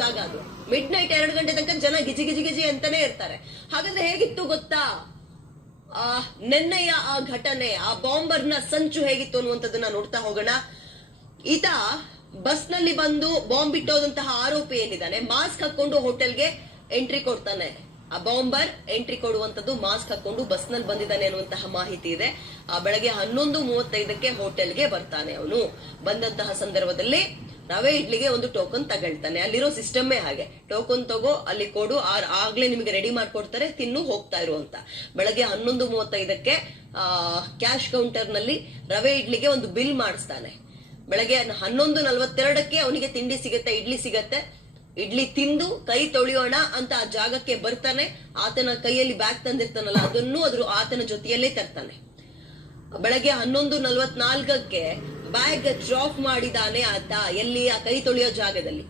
ಜಾಗ ಅದು. Mid night 2 ಗಂಟೆ ತನಕ ಜನ ಗಿಜಿ ಗಿಜಿ ಗಿಜಿ ಅಂತಾನೆ ಇರ್ತಾರೆ. ಹಾಗಾದ್ರೆ ಹೇಗಿತ್ತು ಗೊತ್ತಾ ನೆನ್ನೆಯ ಆ ಘಟನೆ, ಆ ಬಾಂಬರ್ನ ಸಂಚು ಹೇಗಿತ್ತು ಅನ್ನುವಂಥದ್ದನ್ನ ನೋಡ್ತಾ ಹೋಗೋಣ. ಈತ ಬಸ್ ನಲ್ಲಿ ಬಂದು ಬಾಂಬ್ ಇಟ್ಟೋದಂತಹ ಆರೋಪಿ ಏನಿದ್ದಾನೆ, ಮಾಸ್ಕ್ ಹಾಕೊಂಡು ಹೋಟೆಲ್ಗೆ ಎಂಟ್ರಿ ಕೊಡ್ತಾನೆ. ಆ ಬಾಂಬರ್ ಎಂಟ್ರಿ ಕೊಡುವಂತದ್ದು ಮಾಸ್ಕ್ ಹಾಕೊಂಡು ಬಸ್ ನಲ್ಲಿ ಬಂದಿದ್ದಾನೆ ಅನ್ನುವಂತಹ ಮಾಹಿತಿ ಇದೆ. ಬೆಳಗ್ಗೆ 11:35ಕ್ಕೆ ಹೋಟೆಲ್ಗೆ ಬರ್ತಾನೆ. ಅವನು ಬಂದಂತಹ ಸಂದರ್ಭದಲ್ಲಿ ರವೆ ಇಡ್ಲಿಗೆ ಒಂದು ಟೋಕನ್ ತಗೊಳ್ತಾನೆ. ಅಲ್ಲಿರೋ ಸಿಸ್ಟಮ್ಮೇ ಹಾಗೆ, ಟೋಕನ್ ತಗೋ, ಅಲ್ಲಿ ಕೊಡು, ಆಗ್ಲೇ ನಿಮಗೆ ರೆಡಿ ಮಾಡ್ಕೊಡ್ತಾರೆ, ತಿನ್ನು ಹೋಗ್ತಾ ಇರು ಅಂತ. ಬೆಳಗ್ಗೆ 11:35ಕ್ಕೆ ಕ್ಯಾಶ್ ಕೌಂಟರ್ ನಲ್ಲಿ ರವೆ ಇಡ್ಲಿಗೆ ಒಂದು ಬಿಲ್ ಮಾಡಿಸ್ತಾನೆ. ಬೆಳಗ್ಗೆ 11:42ಕ್ಕೆ ಅವನಿಗೆ ತಿಂಡಿ ಸಿಗತ್ತೆ, ಇಡ್ಲಿ ಸಿಗತ್ತೆ. ಇಡ್ಲಿ ತಿಂದು ಕೈ ತೊಳೆಯೋಣ ಅಂತ ಆ ಜಾಗಕ್ಕೆ ಬರ್ತಾನೆ. ಆತನ ಕೈಯಲ್ಲಿ ಬ್ಯಾಗ್ ತಂದಿರ್ತಾನಲ್ಲ, ಅದನ್ನು ಆತನ ಜೊತೆಯಲ್ಲೇ ತರ್ತಾನೆ. ಬೆಳಗ್ಗೆ 11:44ಕ್ಕೆ ಬ್ಯಾಗ್ ಡ್ರಾಪ್ ಮಾಡಿದಾನೆ ಆತ, ಎಲ್ಲಿ ಆ ಕೈ ತೊಳೆಯೋ ಜಾಗದಲ್ಲಿ.